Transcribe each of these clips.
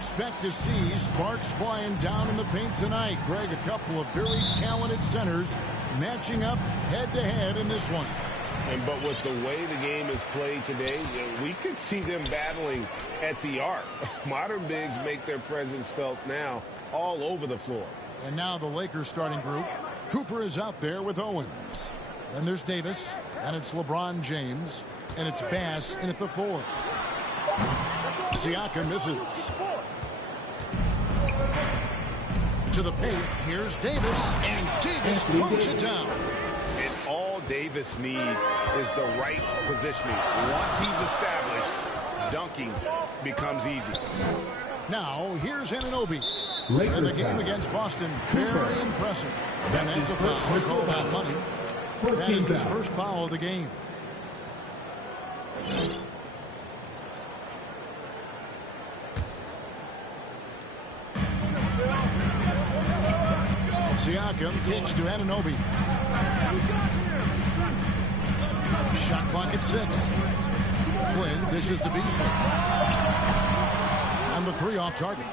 expect to see sparks flying down in the paint tonight. Greg, a couple of very talented centers matching up head-to-head in this one. But with the way the game is played today, we could see them battling at the arc. Modern bigs make their presence felt now all over the floor. And now the Lakers starting group. Cooper is out there with Owens. Then there's Davis, and it's LeBron James, and it's Bass in at the 4. Siakam misses. To the paint, here's Davis, and Davis throws it down. And all Davis needs is the right positioning. Once he's established, dunking becomes easy. Now, here's Anunoby. In the game against Boston, very impressive. And that's a foul. We call that money. That is his first foul of the game. Siakam kicks to Anunoby. Shot clock at 6. Flynn dishes to Beasley. And the 3 off target.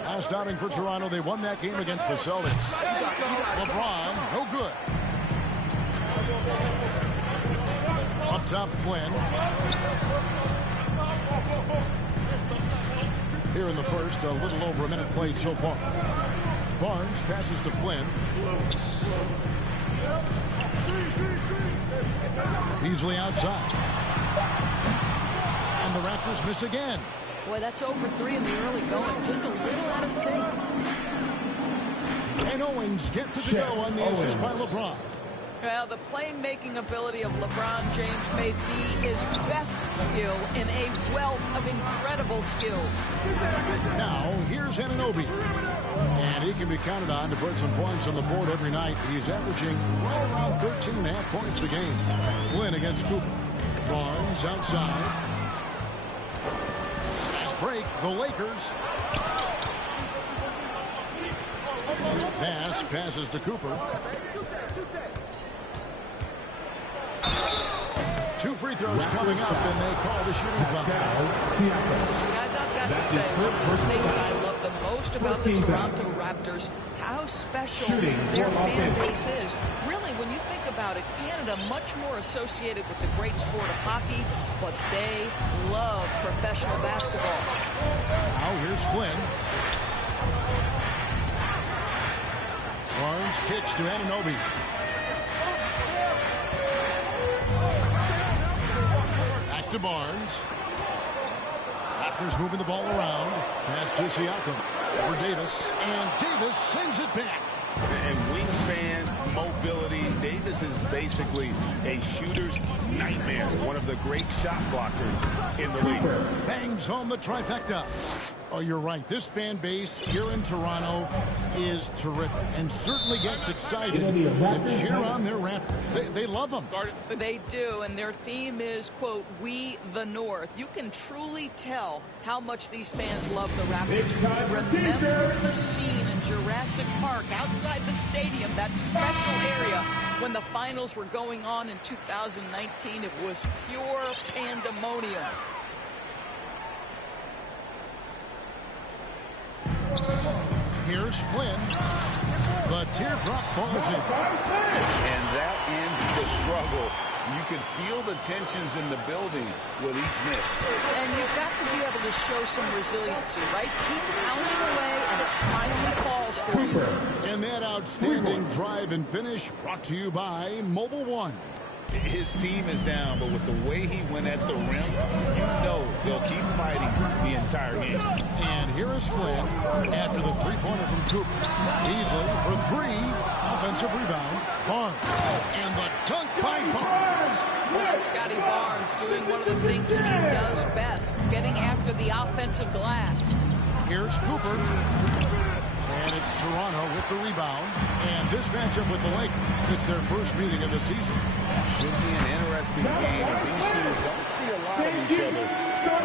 Last outing for Toronto, they won that game against the Celtics. LeBron, no good. Up top, Flynn. Here in the first, a little over a minute played so far. Barnes passes to Flynn. Beasley outside. And the Raptors miss again. Boy, that's over 3 in the early going. Just a little out of sync. And Owens gets it to go on the assist by LeBron. Well, the playmaking ability of LeBron James may be his best skill in a wealth of incredible skills. Now, here's Anunoby. And he can be counted on to put some points on the board every night. He's averaging right around 13.5 points a game. Flynn against Cooper. Barnes outside. Break, the Lakers. Bass passes to Cooper. 2 free throws coming up, and they call the shooting foul. Guys, I've got to say, one of the things I love the most about the Toronto Raptors, how special their fan base is. Really, when you think about it, Canada much more associated with the great sport of hockey, but they love professional basketball. Now here's Flynn. Barnes kicks to Anunoby. Back to Barnes. Raptors moving the ball around. Pass to Siakam for Davis. And Davis sends it back. And wingspan, mobility, Davis is basically a shooter's nightmare. One of the great shot blockers in the league. Bangs home the trifecta. Oh, you're right. This fan base here in Toronto is terrific and certainly gets excited to cheer on their Raptors. They love them. They do, and their theme is, quote, "We the North." You can truly tell how much these fans love the Raptors. Remember the scene in Jurassic Park outside the stadium, that special area when the finals were going on in 2019. It was pure pandemonium. Here's Flynn. The teardrop falls in. And that ends the struggle. You can feel the tensions in the building with each miss. And you've got to be able to show some resiliency, right? Keep pounding away, and it finally falls for you. And that outstanding drive and finish brought to you by Mobile One. His team is down, but with the way he went at the rim, you know they'll keep fighting the entire game. And here is Flynn after the three-pointer from Cooper. Beasley for 3. Offensive rebound. Barnes. And the dunk by Barnes. Well, Scotty Barnes doing one of the things he does best, getting after the offensive glass. Here's Cooper. And it's Toronto with the rebound. And this matchup with the Lakers, it's their first meeting of the season. Should be an interesting game as these teams don't see a lot of each other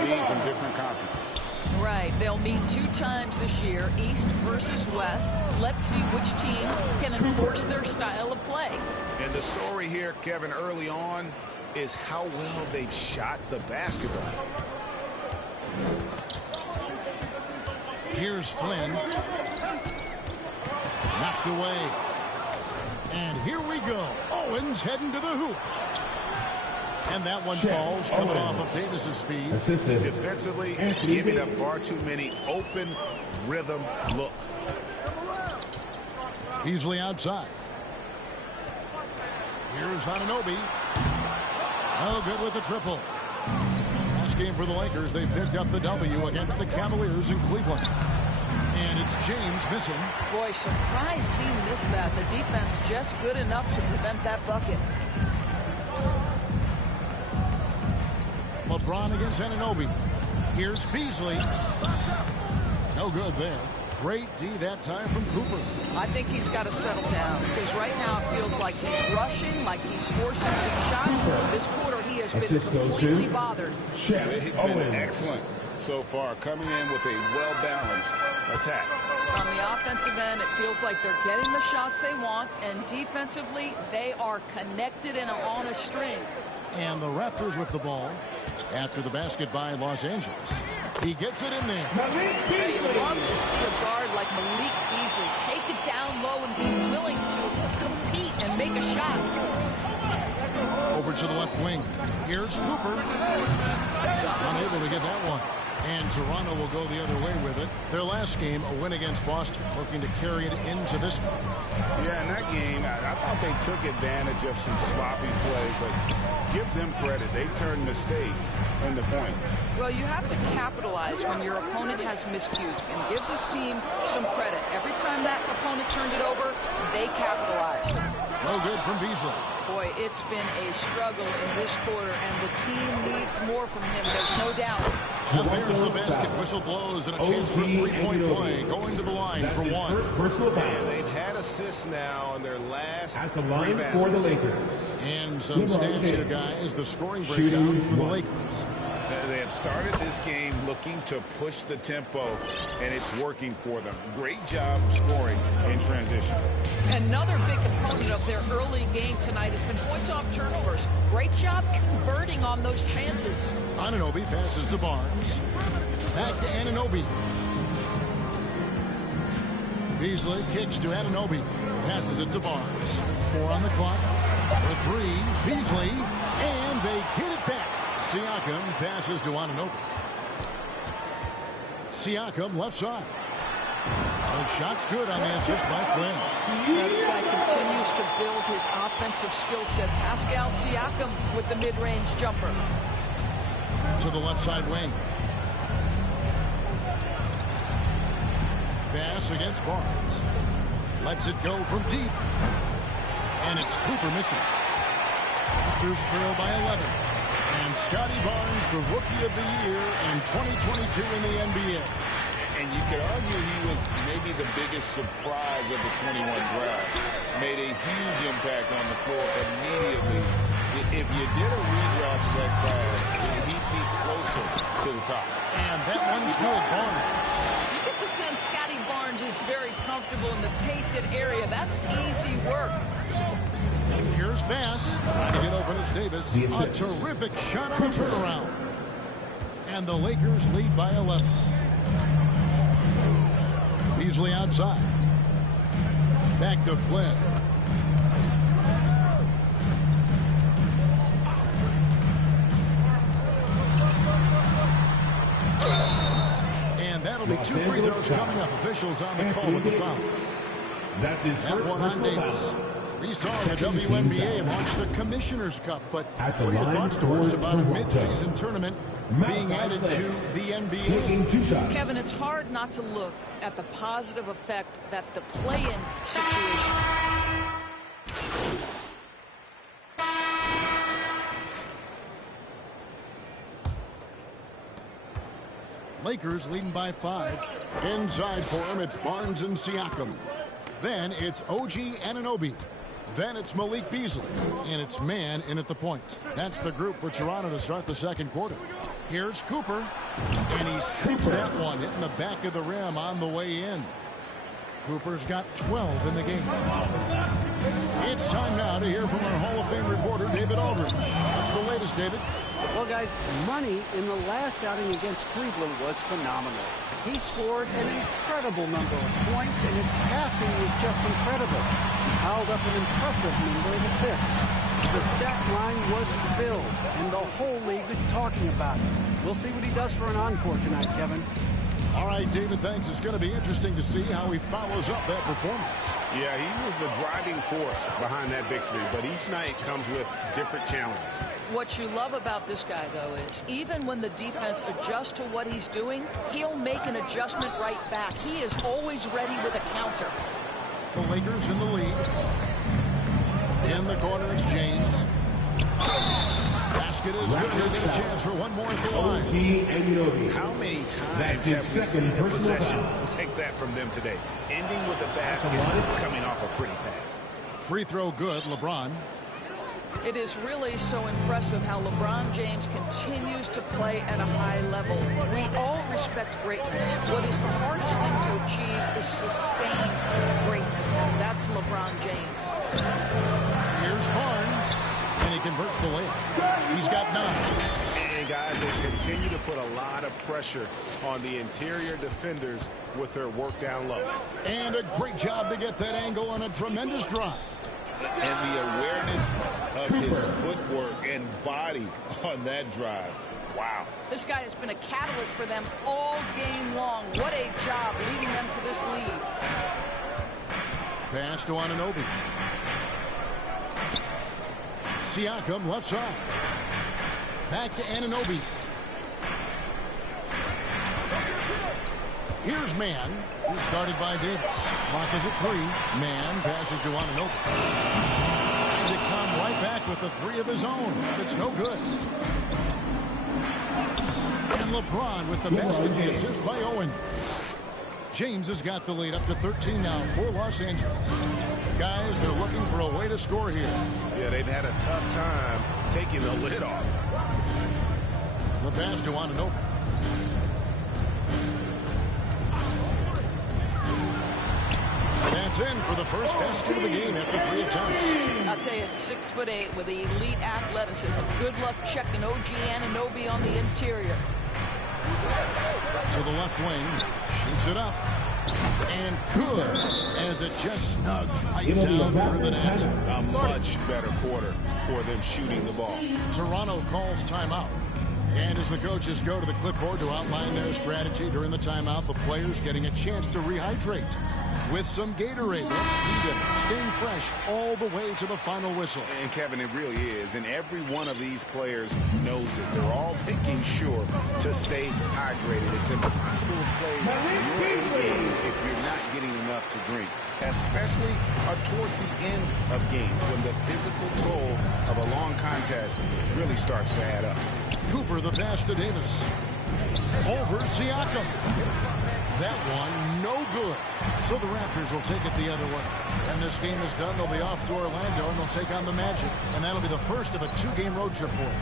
being from different conferences. Right. They'll meet 2 times this year, East versus West. Let's see which team can enforce their style of play. And the story here, Kevin, early on is how well they've shot the basketball. Here's Flynn. Knocked away. And here we go. Owens heading to the hoop. And that one falls, coming off of Davis's feet. Defensively, giving up far too many open rhythm looks. Beasley outside. Here's Anunoby. Oh, good with the triple. Last game for the Lakers, they picked up the W against the Cavaliers in Cleveland. And it's James missing. Boy, surprised he missed that. The defense just good enough to prevent that bucket. LeBron against Anunoby. Here's Beasley. No good there. Great D that time from Cooper. I think he's got to settle down because right now it feels like he's rushing, like he's forcing some shots. This quarter he has been completely bothered. They've been excellent so far, coming in with a well-balanced attack. On the offensive end, it feels like they're getting the shots they want, and defensively, they are connected and on a string. And the Raptors with the ball after the basket by Los Angeles. He gets it in there. I'd love to see a guard like Malik Beasley take it down low and be willing to compete and make a shot. Over to the left wing. Here's Cooper. Unable to get that one. And Toronto will go the other way with it. Their last game, a win against Boston, looking to carry it into this one. Yeah, in that game, I thought they took advantage of some sloppy plays. But give them credit. They turned mistakes into points. Well, you have to capitalize when your opponent has miscues. And give this team some credit. Every time that opponent turned it over, they capitalized. No good from Beasley. Boy, it's been a struggle in this quarter, and the team needs more from him, there's no doubt. And there's the basket. Whistle blows and a chance for a three-point play. Going to the line for one. And they've had assists now on their last at the line for the Lakers. And some stats here, guys. The scoring breakdown for the Lakers. They have started this game looking to push the tempo, and it's working for them. Great job of scoring in transition. Another big component of their early game tonight has been points off turnovers. Great job converting on those chances. Anunoby passes to Barnes. Back to Anunoby. Beasley kicks to Anunoby. Passes it to Barnes. 4 on the clock. For 3, Beasley. And they get it back. Siakam passes to Anunoby. Siakam left side. The shot's good on the assist by Flynn. This guy continues to build his offensive skill set. Pascal Siakam with the mid-range jumper. To the left side wing. Pass against Barnes. Lets it go from deep. And it's Cooper missing. Raptors trail by 11. And Scotty Barnes, the Rookie of the Year in 2022 in the NBA. And you could argue he was maybe the biggest surprise of the 21 draft. Made a huge impact on the floor immediately. If you did a redraft that fast, he'd be closer to the top. And that one's good, Barnes. You get the sense Scotty Barnes is very comfortable in the painted area. That's easy work. Here's Bass. Trying to get open as Davis. A terrific shot on a turnaround. And the Lakers lead by 11. Beasley outside. Back to Flynn. And that'll be 2 free throws coming up. Officials on the call with the foul. That's his first one on Davis. We saw the WNBA launch the Commissioner's Cup, but what are your thoughts, Doris, about a mid-season tournament being added to the NBA? Kevin, it's hard not to look at the positive effect that the play-in situation. Lakers leading by 5. Inside for him, it's Barnes and Siakam. Then it's OG Anunoby. Then it's Malik Beasley. And it's man in at the point. That's the group for Toronto to start the second quarter. Here's Cooper. And he sinks that one, hitting the back of the rim on the way in. Cooper's got 12 in the game. It's time now to hear from our Hall of Fame reporter, David Aldridge. What's the latest, David? Well, guys, Money in the last outing against Cleveland was phenomenal. He scored an incredible number of points, and his passing was just incredible. He piled up an impressive number of assists. The stat line was filled, and the whole league is talking about it. We'll see what he does for an encore tonight, Kevin. All right, David, thanks. It's going to be interesting to see how he follows up that performance. Yeah, he was the driving force behind that victory, but each night comes with different challenges. What you love about this guy, though, is even when the defense adjusts to what he's doing, he'll make an adjustment right back. He is always ready with a counter. The Lakers in the lead. In the corner, it's James. Basket is good. They get a chance for one more at the line. How many times have we seen a possession like that from them today? Ending with a basket, coming off a pretty pass. Free throw good, LeBron. It is really so impressive how LeBron James continues to play at a high level. We all respect greatness. What is the hardest thing to achieve is sustained greatness, and that's LeBron James. Here's Barnes, and he converts the layup. He's got 9. And guys, they continue to put a lot of pressure on the interior defenders with their work down low. And a great job to get that angle on a tremendous drive. And the awareness of his footwork and body on that drive. Wow. This guy has been a catalyst for them all game long. What a job leading them to this lead. Pass to Anunoby. Siakam left side. Back to Anunoby. Here's Mann. He's started by Davis. Clock is at 3. Mann passes to Anunoby. Trying to come right back with the 3 of his own. It's no good. And LeBron with the basket, the assist by Owen. James has got the lead up to 13 now for Los Angeles. Guys, they're looking for a way to score here. Yeah, they've had a tough time taking the lid off. The pass to Anunoby. That's in for the first basket of the game after 3 attempts. I'll tell you, it's 6'8" with elite athleticism. Good luck checking OG Anunoby on the interior. To the left wing, shoots it up, and good as it just snugs right down through the net. A much better quarter for them shooting the ball. Toronto calls timeout. And as the coaches go to the clipboard to outline their strategy during the timeout, the players getting a chance to rehydrate with some Gatorade. Let's keep it staying fresh all the way to the final whistle. And Kevin, it really is. And every one of these players knows it. They're all making sure to stay hydrated. It's impossible to play your game if you're not getting enough to drink, especially towards the end of games when the physical toll of a long contest really starts to add up. Cooper, the pass to Davis. Over Siakam. That one, no good. So the Raptors will take it the other way. And this game is done. They'll be off to Orlando, and they'll take on the Magic. And that'll be the first of a 2-game road trip for them.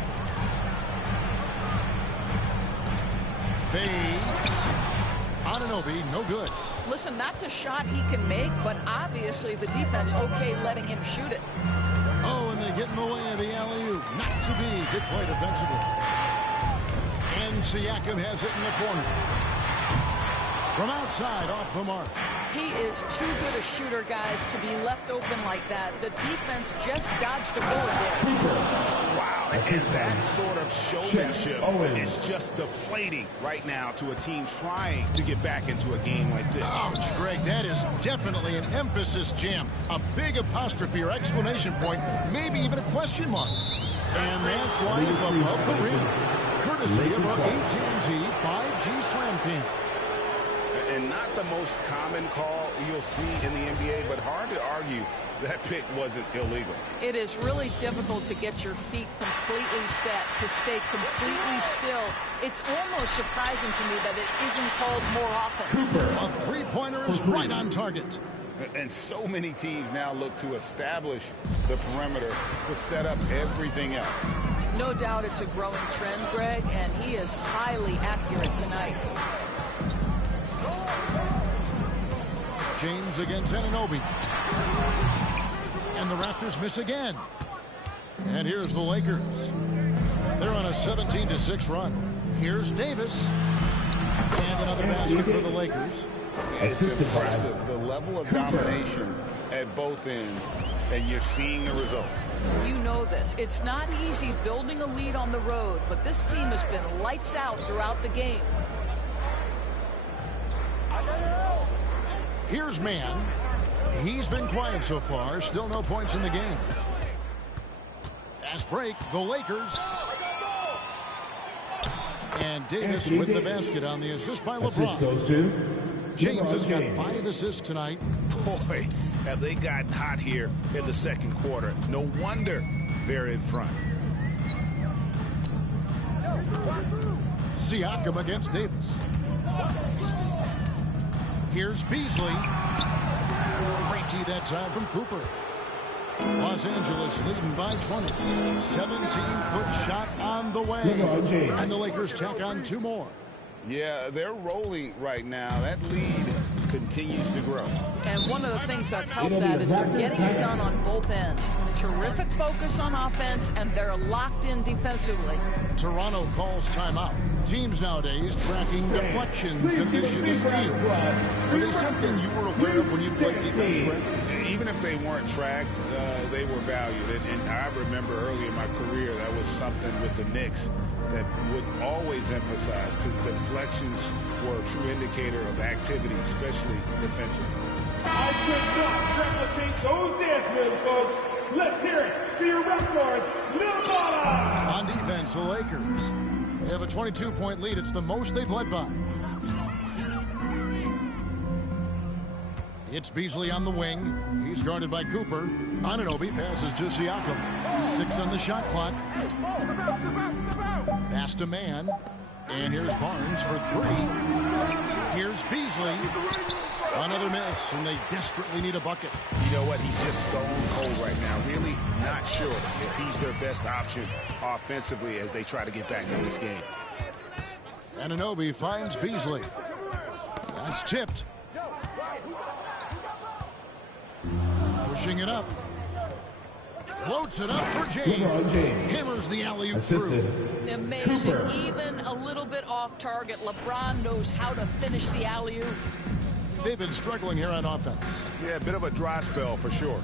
Fades. Anunoby, no good. Listen, that's a shot he can make, but obviously the defense okay letting him shoot it. Oh, and they get in the way of the alley-oop. Not to be. Good play defensively. And Siakam has it in the corner. From outside, off the mark. He is too good a shooter, guys, to be left open like that. The defense just dodged a bullet there. Wow, and that sort of showmanship is just deflating right now to a team trying to get back into a game like this. Ouch, Greg, that is definitely an emphasis jam. A big apostrophe or exclamation point, maybe even a question mark. And that's life above the rim. Courtesy of our AT&T 5G Slam Cam. And not the most common call you'll see in the NBA, but hard to argue that pick wasn't illegal. It is really difficult to get your feet completely set, to stay completely still. It's almost surprising to me that it isn't called more often. A three-pointer is right on target. And so many teams now look to establish the perimeter to set up everything else. No doubt it's a growing trend, Greg, and he is highly accurate tonight. James against Anunoby. And the Raptors miss again. And here's the Lakers. They're on a 17-6 run. Here's Davis. And another basket for the Lakers. It's impressive, the level of domination at both ends, and you're seeing the results. You know this. It's not easy building a lead on the road, but this team has been lights out throughout the game. Here's Mann. He's been quiet so far. Still no points in the game. Fast break. The Lakers. And Davis with the basket on the assist by LeBron. Goes to James has got 5 assists tonight. Boy, have they gotten hot here in the second quarter. No wonder they're in front. Siakam against Davis. Here's Beasley. Great tee that time from Cooper. Los Angeles leading by 20. 17-foot shot on the way. And the Lakers tack on 2 more. Yeah, they're rolling right now. That lead continues to grow. And one of the things that's helped that is they're getting it done on both ends. Terrific focus on offense, and they're locked in defensively. Toronto calls timeout. Teams nowadays tracking deflections and issues steal. Are they something you were aware of when you played defense, Brett? Even if they weren't tracked, they were valued. And I remember early in my career, that was something with the Knicks that would always emphasize, because deflections were a true indicator of activity, especially defensively. I could not replicate those dance moves, folks. Let's hear it for your Raptors, Nevada! On defense, the Lakers. They have a 22-point lead. It's the most they've led by. It's Beasley on the wing. He's guarded by Cooper. Anunoby passes to Siakam. 6 on the shot clock. Pass to Mann. And here's Barnes for 3. Here's Beasley. Another miss, and they desperately need a bucket. You know what? He's just stone cold right now. Really not sure if he's their best option offensively as they try to get back in this game. Anunoby finds Beasley. That's tipped. Pushing it up. Floats it up for James. Hammers the alley-oop through. Amazing. Even a little bit off target, LeBron knows how to finish the alley-oop. They've been struggling here on offense. Yeah, a bit of a dry spell for sure.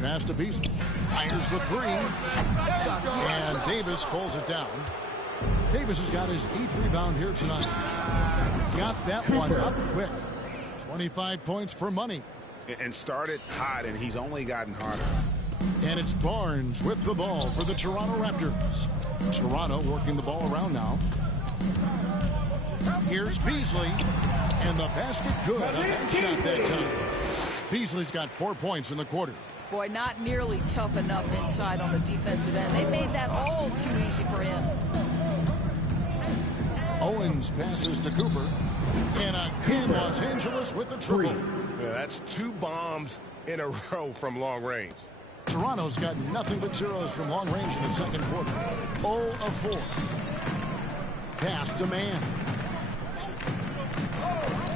Pass to Beasley. Fires the 3. And Davis pulls it down. Davis has got his 8th rebound here tonight. Got that one up quick. 25 points for money. And started hot, and he's only gotten harder. And it's Barnes with the ball for the Toronto Raptors. Toronto working the ball around now. Here's Beasley. And the basket good. A bad shot that time. Beasley's got 4 points in the quarter. Boy, not nearly tough enough inside on the defensive end. They made that all too easy for him. Owens passes to Cooper. And again, Los Angeles with the triple. Yeah, that's 2 bombs in a row from long range. Toronto's got nothing but zeros from long range in the second quarter. 0 of 4. Pass to Mann.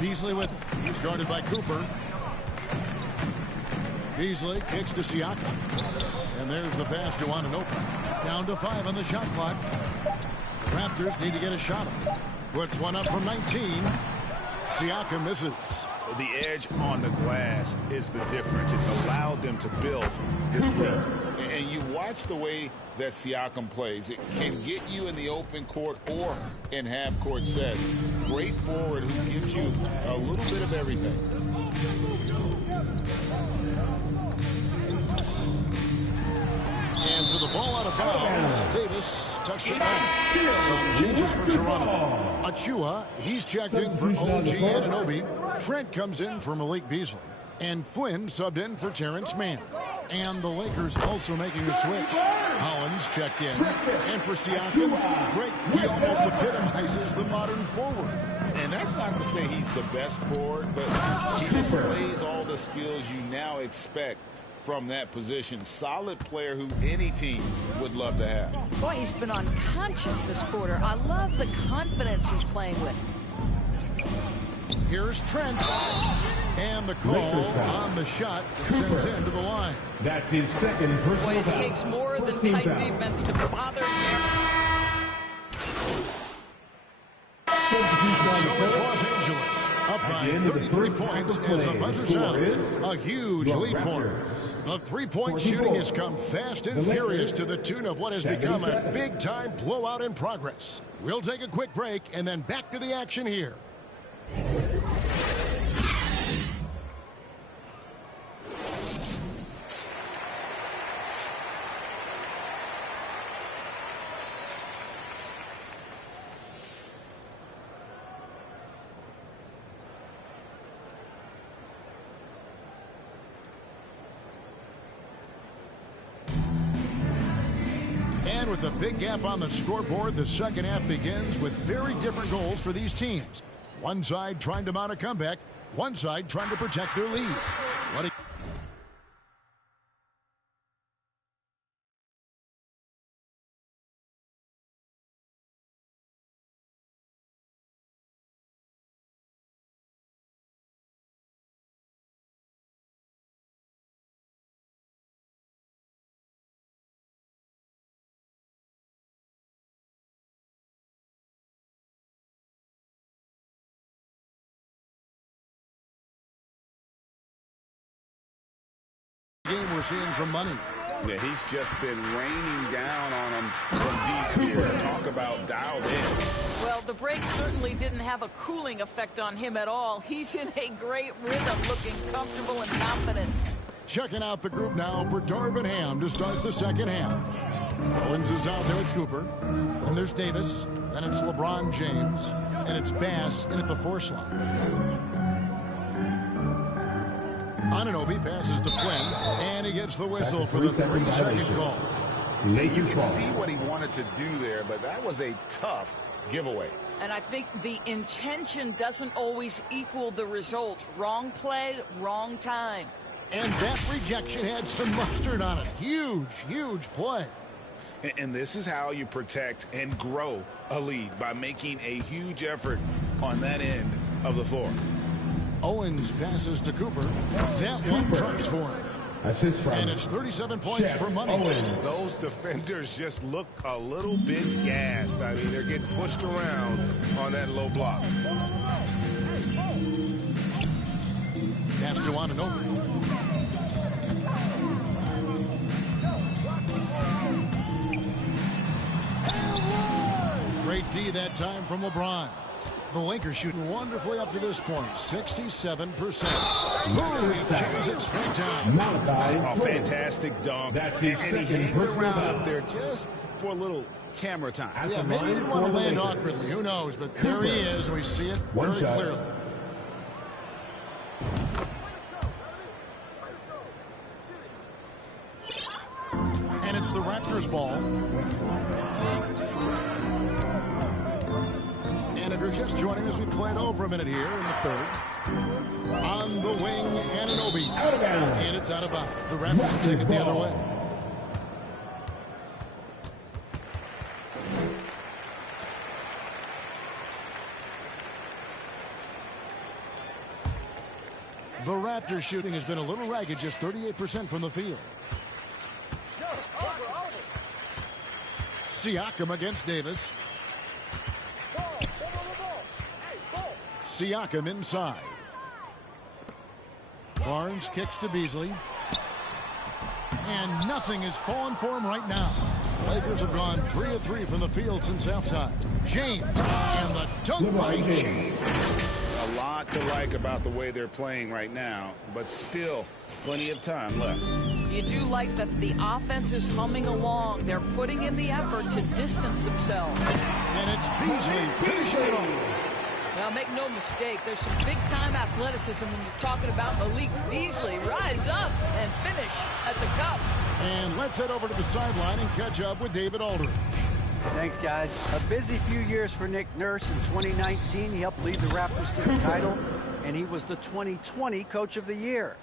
Beasley with it. He's guarded by Cooper. Beasley kicks to Siakam. And there's the pass to Anunoby. Down to 5 on the shot clock. The Raptors need to get a shot off. Puts one up from 19. Siakam misses. The edge on the glass is the difference. It's allowed them to build this lead. And you watch the way that Siakam plays. It can get you in the open court or in half-court sets. Great forward who gives you a little bit of everything. Hands the ball out of bounds. Davis touched it back. Some changes for Toronto. Achua, he's checked in for OG Anunoby. Trent comes in for Malik Beasley. And Flynn subbed in for Terrence Mann. And the Lakers also making a switch. Hollins checked in. And for Siakam, great. He almost epitomizes the modern forward. And that's not to say he's the best forward, but he displays all the skills you now expect from that position. Solid player who any team would love to have. Boy, he's been unconscious this quarter. I love the confidence he's playing with. Here's Trent. And the call on the shot sends him to the line. That's his second personal Boy, it foul. takes more than First team tight foul. defense to bother him. So it's Los Angeles. Up by 33 points as the buzzer sounds. A huge lead for them. The three-point shooting has come fast and furious to the tune of what has become a big-time blowout in progress. We'll take a quick break and then back to the action here. And with a big gap on the scoreboard, the second half begins with very different goals for these teams. One side trying to mount a comeback, one side trying to protect their lead. Game we're seeing from Money. Yeah, he's just been raining down on him from deep here. Talk about dialed in. Well, the break certainly didn't have a cooling effect on him at all. He's in a great rhythm, looking comfortable and confident. Checking out the group now for Darvin Ham to start the second half. Owens is out there with Cooper. Then there's Davis. Then it's LeBron James. And it's Bass in at the 4 slot. Anunoby passes to Flynn, and he gets the whistle for the 3-second call. You can see what he wanted to do there, but that was a tough giveaway. And I think the intention doesn't always equal the result. Wrong play, wrong time. And that rejection had some mustard on it. Huge, huge play. And this is how you protect and grow a lead, by making a huge effort on that end of the floor. Owens passes to Cooper. That one trucks for him. And it's 37 points for Money. Those defenders just look a little bit gassed. I mean, they're getting pushed around on that low block. Pass to Anunoby. Great D that time from LeBron. The Lakers shooting wonderfully up to this point, 67%. Boom, he jams it straight down. A fantastic dunk. And he hangs around up there just for a little camera time. Yeah, maybe he didn't want to land awkwardly. Who knows? But there he is, and we see it very clearly. And it's the Raptors' ball. And if you're just joining us, we played over a minute here in the third. On the wing, Anunoby. And it's out of bounds. The Raptors take it the other way. The Raptors shooting has been a little ragged, just 38% from the field. Siakam against Davis. Siakam inside. Barnes kicks to Beasley. And nothing is falling for him right now. Lakers have gone 3 of 3 from the field since halftime. James and the dunk by James. A lot to like about the way they're playing right now, but still plenty of time left. You do like that the offense is humming along. They're putting in the effort to distance themselves. And it's Beasley finishing it off. Now, make no mistake, there's some big-time athleticism when you're talking about Malik Beasley. Rise up and finish at the cup. And let's head over to the sideline and catch up with David Aldridge. Thanks, guys. A busy few years for Nick Nurse. In 2019, he helped lead the Raptors to the title, and he was the 2020 Coach of the Year.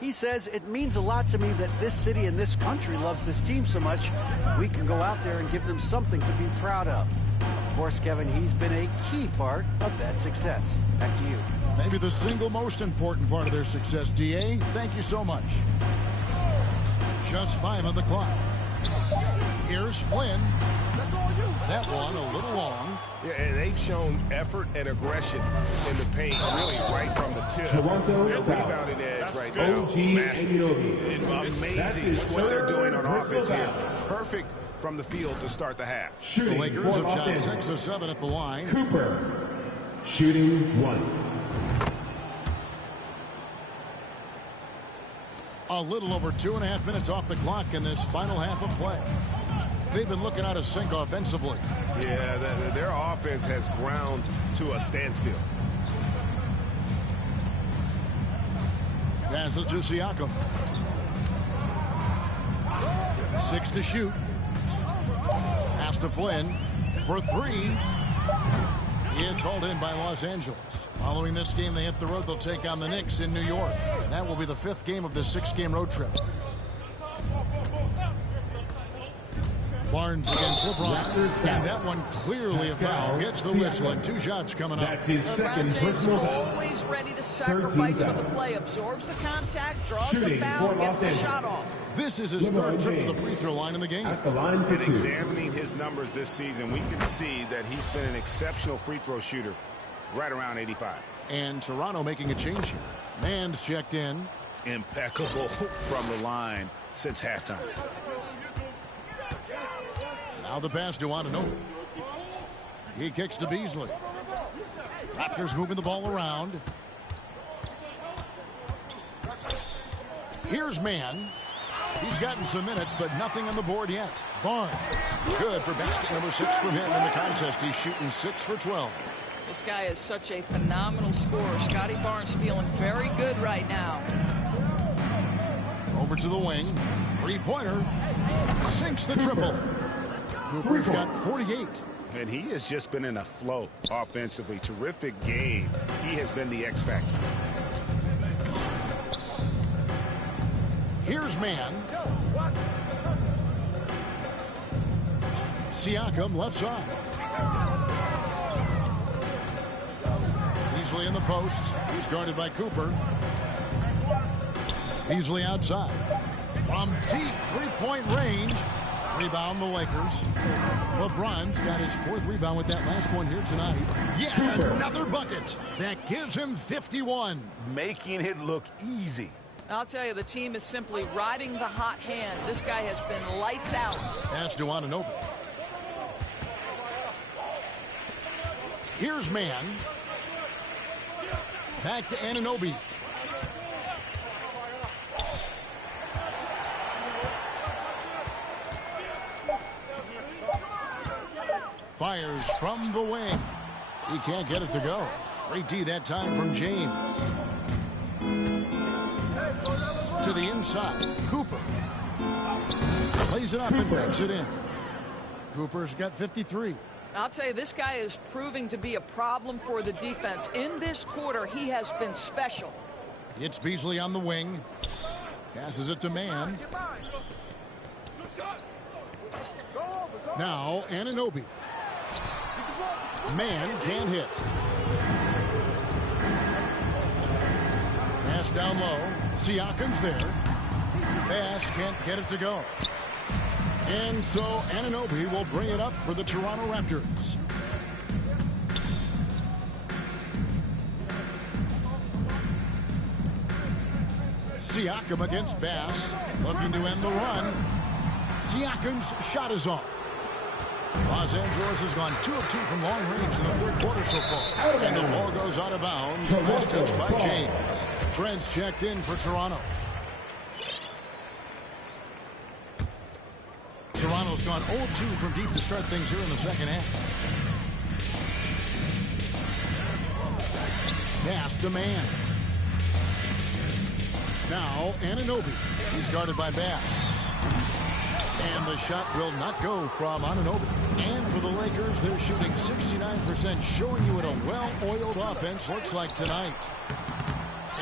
He says, it means a lot to me that this city and this country loves this team so much. We can go out there and give them something to be proud of. Of course, Kevin, he's been a key part of that success. Back to you. Maybe the single most important part of their success, DA. Thank you so much. Just 5 on the clock. Here Here's Flynn. That one a little long. Yeah, and they've shown effort and aggression in the paint, really right from the tip. Their rebounding edge right now, massive. Amazing what they're doing on offense here. Perfect from the field to start the half. The Lakers have shot 6 of 7 at the line. Cooper, shooting 1. A little over 2.5 minutes off the clock in this final half of play. They've been looking out of sync offensively. Yeah, their offense has ground to a standstill. Passes to Siakam. 6 to shoot. Pass to Flynn for 3. It's hauled in by Los Angeles. Following this game, they hit the road. They'll take on the Knicks in New York. And that will be the 5th game of this 6-game road trip. Barnes against LeBron. And that one clearly a foul. Gets the whistle and 2 shots coming up. That's his second LeBron James personal foul. always ready to sacrifice for the play. Absorbs the contact, draws the foul, gets the shot off. This is his 3rd trip to the free throw line in the game. At the line for And 2. examining his numbers this season, we can see that he's been an exceptional free throw shooter, right around 85. And Toronto making a change here. Mann's checked in. Impeccable from the line since halftime. Now the pass to Anunoby. He kicks to Beasley. Raptors moving the ball around. Here's Mann. He's gotten some minutes, but nothing on the board yet. Barnes. Good for basket number 6 from him in the contest. He's shooting 6 for 12. This guy is such a phenomenal scorer. Scotty Barnes feeling very good right now. Over to the wing. 3-pointer. Sinks the triple. Cooper's got 48. And he has just been in a flow offensively. Terrific game. He has been the X factor. Here's Mann. Siakam left side. Beasley in the post. He's guarded by Cooper. Beasley outside. From deep 3-point range. Rebound the Lakers. LeBron's got his 4th rebound with that last one here tonight. Yet another bucket. That gives him 51. Making it look easy. I'll tell you, the team is simply riding the hot hand. This guy has been lights out. Pass to Anunoby. Here's Mann. Back to Anunoby. Fires from the wing. He can't get it to go. Great D that time from James. To the inside. Cooper. Plays it up and brings it in. Cooper's got 53. I'll tell you, this guy is proving to be a problem for the defense. In this quarter, he has been special. It's Beasley on the wing. Passes it to Mann. Now Anunoby. Mann can't hit. Pass down low. Siakam's there. Pass can't get it to go. And so Anunoby will bring it up for the Toronto Raptors. Siakam against Bass. Looking to end the run. Siakam's shot is off. Los Angeles has gone 2 of 2 from long range in the 3rd quarter so far. And the ball goes out of bounds. Last touch by James. Trent's checked in for Toronto. Toronto's gone 0 of 2 from deep to start things here in the 2nd half. Pass to Mann. Now Anunoby. He's guarded by Bass. And the shot will not go from Anunoby. And for the Lakers, they're shooting 69%, showing you what a well-oiled offense looks like tonight.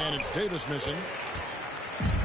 And it's Davis missing.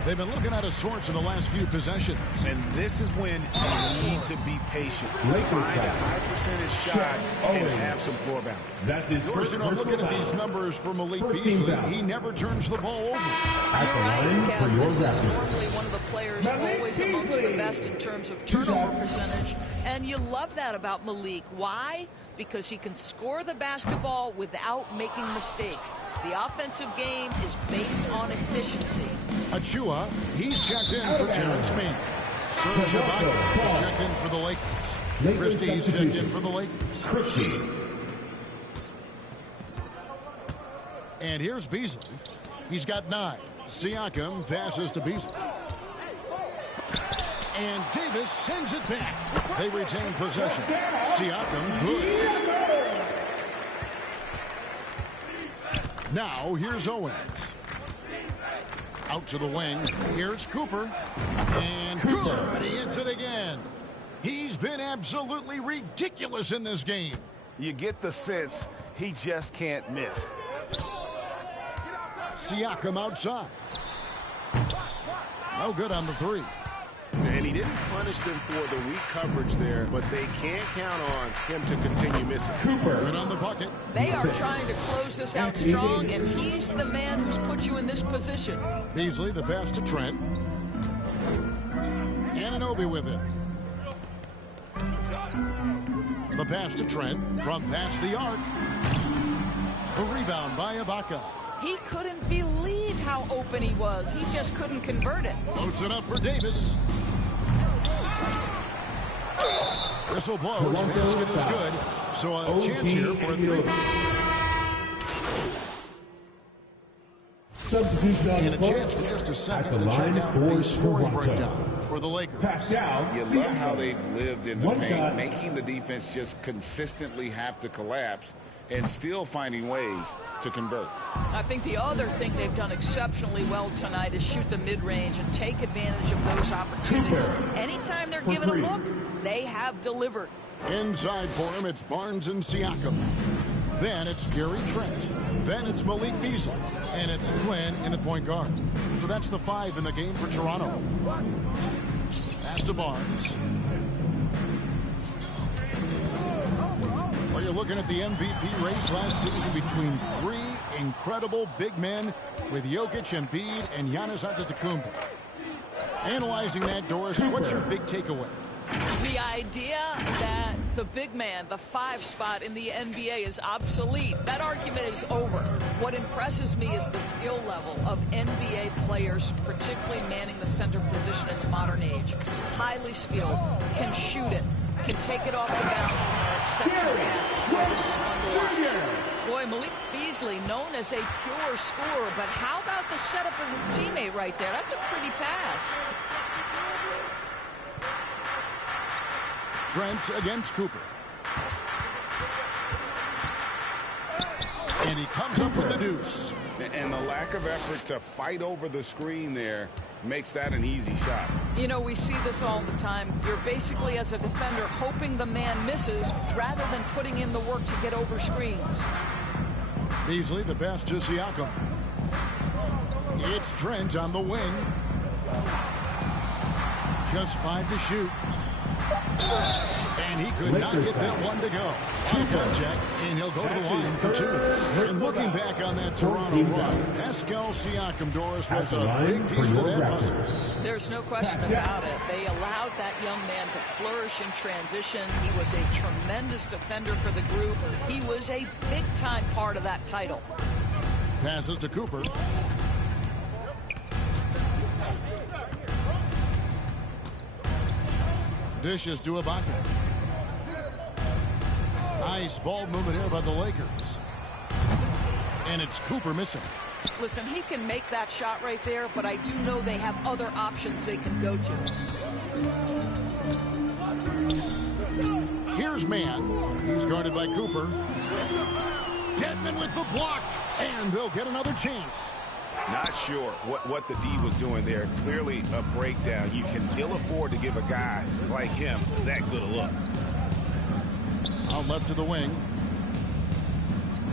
They've been looking at a source in the last few possessions. And this is when you need to be patient. Find a high percentage shot and have some floor balance. That's his first I'm looking at these numbers for Malik Beasley. He never turns the ball over. You're right, Kev. This is normally one of the players always amongst the best in terms of turnover percentage. And you love that about Malik. Why? Because he can score the basketball without making mistakes. The offensive game is based on efficiency. Achua, he's checked in for Terrence Mann. Serge Ibaka is checked in for the Lakers. Christie's checked in for the Lakers. And here's Beasley. He's got 9. Siakam passes to Beasley. And Davis sends it back. They retain possession. Siakam, good. Now, here's Owens. Out to the wing. Here's Cooper. And good. He hits it again. He's been absolutely ridiculous in this game. You get the sense he just can't miss. Siakam outside. No good on the 3. And he didn't punish them for the weak coverage there, but they can't count on him to continue missing. Good on the bucket. They are trying to close this out strong, and he's the man who's put you in this position. Beasley, the pass to Trent. Anunoby with it. The pass to Trent from past the arc. A rebound by Ibaka. He couldn't believe how open he was. He just couldn't convert it. Loads it up for Davis. Whistle blows. Basket is good. So a chance here for a 3. And a chance for just a second to check out the scoring breakdown for the Lakers. You love how they've lived in the paint, making the defense just consistently have to collapse and still finding ways to convert. I think the other thing they've done exceptionally well tonight is shoot the mid-range and take advantage of those opportunities. Anytime they're given a look, they have delivered. Inside for him, it's Barnes and Siakam. Then it's Gary Trent. Then it's Malik Beasley. And it's Flynn in at point guard. So that's the 5 in the game for Toronto. Pass to Barnes. Well, you're looking at the MVP race last season between 3 incredible big men with Jokic, Embiid, and Giannis Antetokounmpo. Analyzing that, Doris, what's your big takeaway? The idea that the big man, the 5 spot in the NBA is obsolete. That argument is over. What impresses me is the skill level of NBA players, particularly manning the center position in the modern age. Highly skilled, can shoot it, can take it off the bounce, and are exceptional passes. Boy, this is fun to watch. Boy, Malik Beasley, known as a pure scorer, but how about the setup of his teammate right there? That's a pretty pass. Trent against Cooper. And he comes up with the deuce. And the lack of effort to fight over the screen there makes that an easy shot. You know, we see this all the time. You're basically, as a defender, hoping the man misses rather than putting in the work to get over screens. Beasley, the pass to Siakam. It's Trent on the wing. Just 5 to shoot. And he could not get that one to go. On contact, and he'll go to the line for 2. And looking back on that Toronto run, Pascal Siakam, Doris, was a big piece to that puzzle. There's no question about it. They allowed that young man to flourish in transition. He was a tremendous defender for the group. He was a big-time part of that title. Passes to Cooper. Dishes to Ibaka. Nice ball movement here by the Lakers. And it's Cooper missing. Listen, he can make that shot right there, but I do know they have other options they can go to. Here's Mann. He's guarded by Cooper. Dedmon with the block. And they'll get another chance. Not sure what the D was doing there. Clearly a breakdown. You can ill afford to give a guy like him that good a look. Out left to the wing.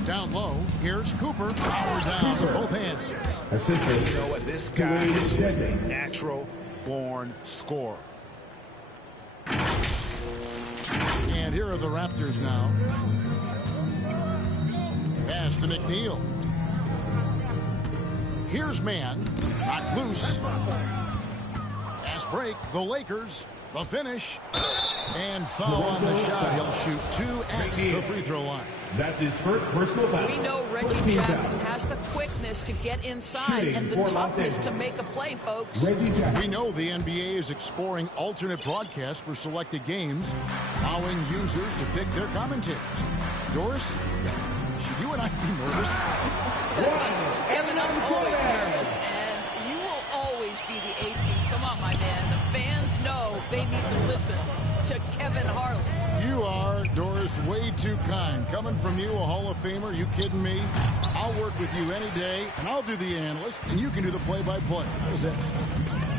Down low, here's Cooper. Power down with both hands. Assistant. You know what? This guy is just a natural-born scorer. And here are the Raptors now. Pass to McNeil. Here's man. Knocked loose. Fast break. The Lakers. The finish. And foul on the shot. He'll shoot 2 at the free throw line. That's his first personal foul. We know Reggie Jackson has the quickness to get inside and the toughness to make a play, folks. We know the NBA is exploring alternate broadcasts for selected games, allowing users to pick their commentators. Doris, should you and I be nervous? Kevin, I'm always nervous, and you will always be the A-team. Come on, my man. The fans know they need to listen to Kevin Harlan. You are, Doris, way too kind. Coming from you, a Hall of Famer, you kidding me? I'll work with you any day, and I'll do the analyst, and you can do the play-by-play. How's that?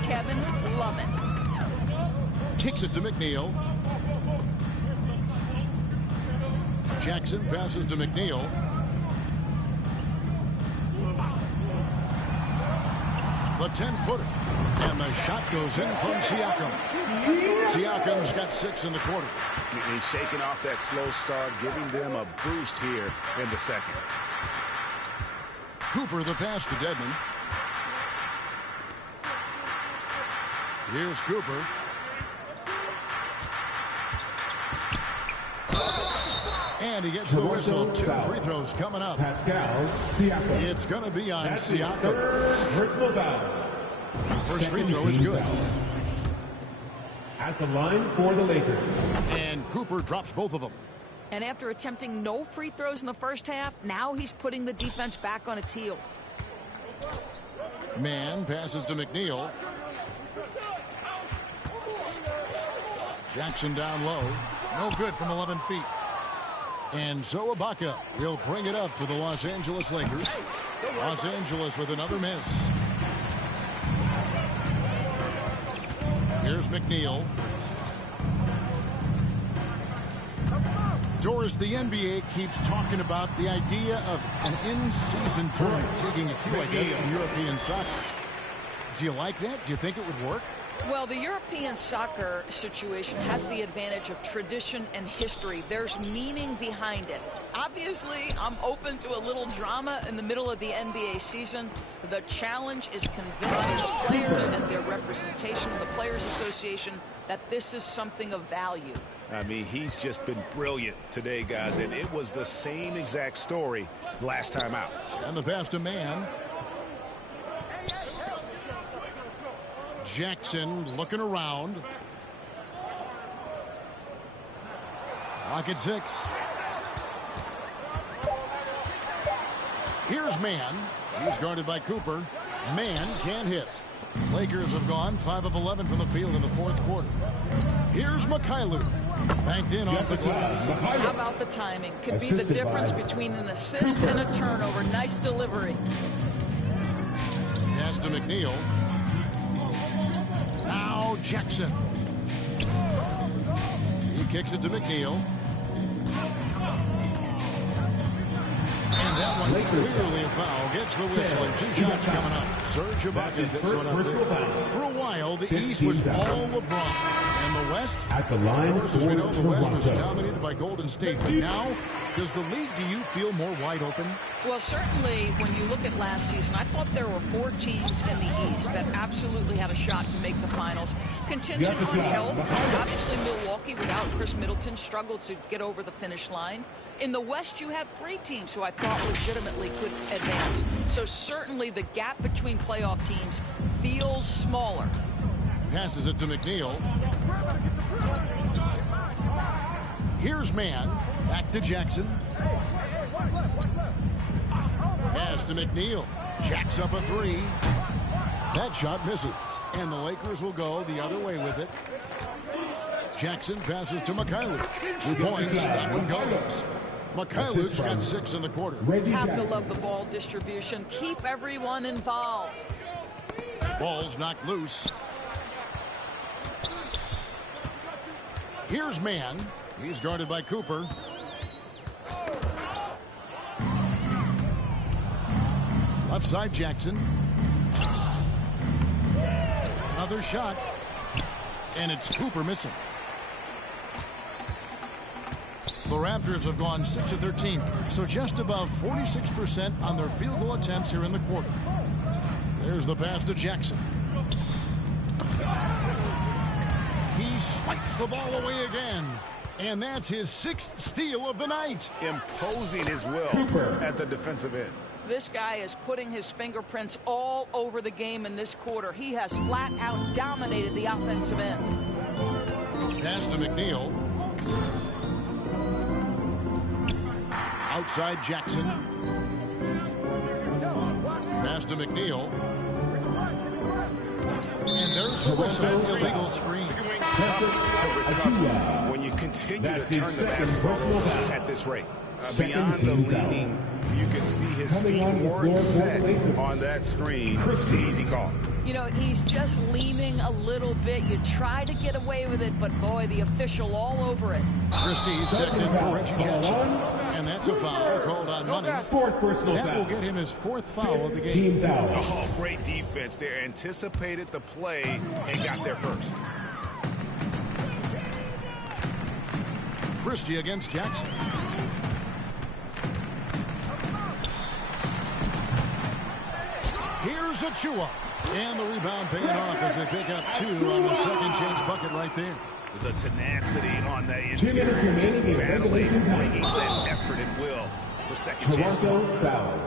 Kevin, love it. Kicks it to McNeil. Jackson passes to McNeil. The 10-footer. And the shot goes in from Siakam. Siakam's got 6 in the quarter. He's shaking off that slow start, giving them a boost here in the second. Cooper the pass to Dedmon. Here's Cooper. And he gets the whistle. 2 free throws coming up. Pascal Siakam. It's going to be on That's Siakam. his third personal foul. First free throw is good. At the line for the Lakers. And Cooper drops both of them. And after attempting no free throws in the first half, now he's putting the defense back on its heels. Man passes to McNeil. Jackson down low. No good from 11 feet. And so Ibaka will bring it up for the Los Angeles Lakers. Los Angeles with another miss. Here's McNeil. Doris, the NBA keeps talking about the idea of an in-season tournament, taking a cue, I guess, from European soccer. Do you like that? Do you think it would work? Well, the European soccer situation has the advantage of tradition and history. There's meaning behind it. Obviously, I'm open to a little drama in the middle of the NBA season. The challenge is convincing the players and their representation of the Players Association that this is something of value. I mean, he's just been brilliant today, guys, and it was the same exact story last time out. And the pass to man. Jackson looking around. Clock at 6. Here's Man. He's guarded by Cooper. Man can't hit. Lakers have gone 5 of 11 from the field in the fourth quarter. Here's Mikhailuk. Banked in off the glass. How about the timing? Could be the difference between an assist and a turnover. Nice delivery. Pass to McNeil. Now Jackson. He kicks it to McNeil. And that one clearly a foul. Gets the whistle and 2 shots coming up. Serge Ibaka picks one up there. For a while, the East was all LeBron. And the West, at the line of course, as we know, the West was dominated by Golden State. But now, does the league, do you feel more wide open? Well, certainly when you look at last season, I thought there were 4 teams in the East that absolutely had a shot to make the finals. Contingent on health, obviously Milwaukee without Chris Middleton struggled to get over the finish line. In the West, you had 3 teams who I thought legitimately could advance. So certainly the gap between playoff teams feels smaller. Passes it to McNeil. Here's Man. Back to Jackson. Pass to McNeil. Jacks up a 3. That shot misses. And the Lakers will go the other way with it. Jackson passes to Mikhailuk. 2 points. That one goes. Mikhailuk's got 6 in the quarter. Have to love the ball distribution. Keep everyone involved. Ball's knocked loose. Here's Man. He's guarded by Cooper. Left side, Jackson. Another shot. And it's Cooper missing. The Raptors have gone 6 of 13, so just above 46% on their field goal attempts here in the quarter. There's the pass to Jackson. He swipes the ball away again. And that's his 6th steal of the night. Imposing his will at the defensive end. This guy is putting his fingerprints all over the game in this quarter. He has flat out dominated the offensive end. Pass to McNeil. Outside Jackson. Pass to McNeil. And there's the whistle. Illegal screen. Tough to recover when you continue to turn the basketball at this rate. Beyond the leaning, you can see his feet weren't set on that screen. Easy call. You know, he's just leaning a little bit. You try to get away with it, but boy, the official all over it. Christie's checked in for Reggie Jackson. And that's a foul called on Money. That will get him his 4th foul of the game. Oh, great defense there. Anticipated the play and got there first. Christie against Jackson. Here's Achua. And the rebound paying off as they pick up 2 on the second chance bucket right there. The tenacity on the interior, just battling, bringing that effort and will for second chance.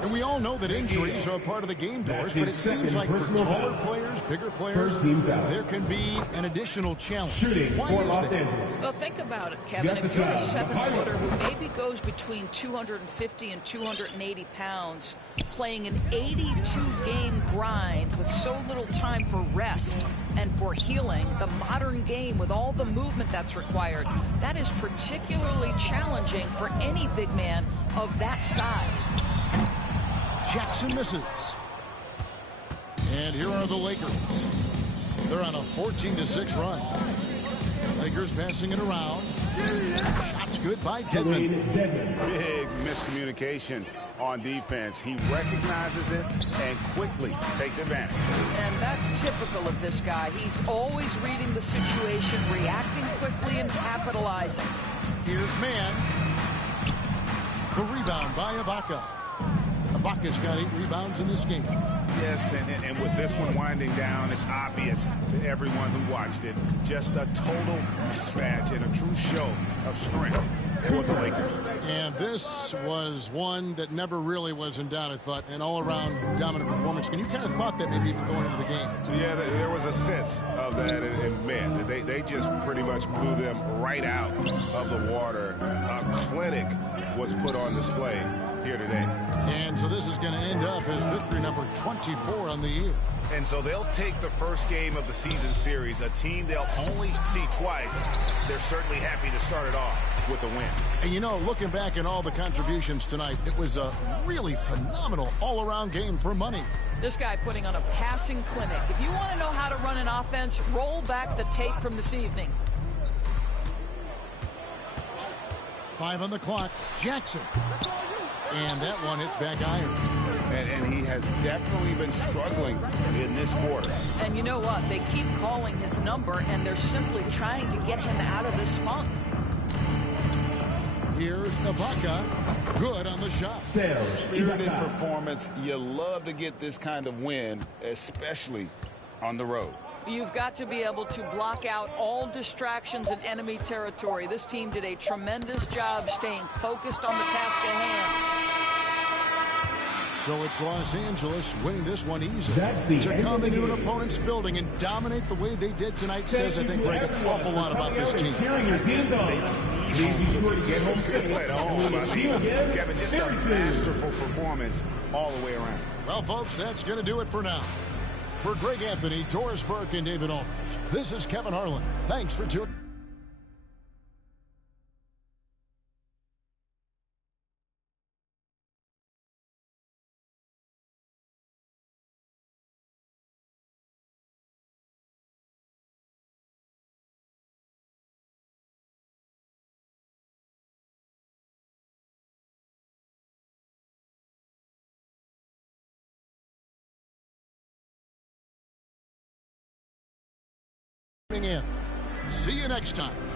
And we all know that injuries are a part of the game, Doris, but it seems like for taller players, bigger players, there can be an additional challenge. Why is that? Well, think about it, Kevin. If you're a 7-footer who maybe goes between 250 and 280 pounds, playing an 82-game grind with so little time for rest and for healing, the modern game with all the movement that's required, that is particularly challenging for any big man of that size. Jackson misses. And here are the Lakers. They're on a 14-6 run. Lakers passing it around. Shots good by Deadman. Big miscommunication on defense. He recognizes it and quickly takes advantage. And that's typical of this guy. He's always reading the situation, reacting quickly, and capitalizing. Here's man. The rebound by Ibaka. Ibaka's got 8 rebounds in this game. Yes, and with this one winding down, it's obvious to everyone who watched it. Just a total mismatch and a true show of strength for the Lakers. And this was one that never really was in doubt, I thought, an all-around dominant performance. And you kind of thought that maybe even going into the game. Yeah, there was a sense of that, and man, they just pretty much blew them right out of the water. A clinic was put on display here today. And so this is going to end up as victory number 24 on the year. And so they'll take the first game of the season series, a team they'll only see twice. They're certainly happy to start it off with a win. And you know, looking back at all the contributions tonight, it was a really phenomenal all-around game for Money. This guy putting on a passing clinic. If you want to know how to run an offense, roll back the tape from this evening. 5 on the clock. Jackson. And that one hits back iron. And he has definitely been struggling in this quarter. And you know what? They keep calling his number, and they're simply trying to get him out of this funk. Here's Ibaka. Good on the shot. Spirited performance. You love to get this kind of win, especially on the road. You've got to be able to block out all distractions in enemy territory. This team did a tremendous job staying focused on the task at hand. So it's Los Angeles winning this one easily. To come into an opponent's building and dominate the way they did tonight says, I think, Greg, an awful lot about this team. Kevin, just a masterful performance all the way around. Well, folks, that's going to do it for now. For Greg Anthony, Doris Burke, and David Aldridge, this is Kevin Harlan. Thanks for tuning in. tuning in. See you next time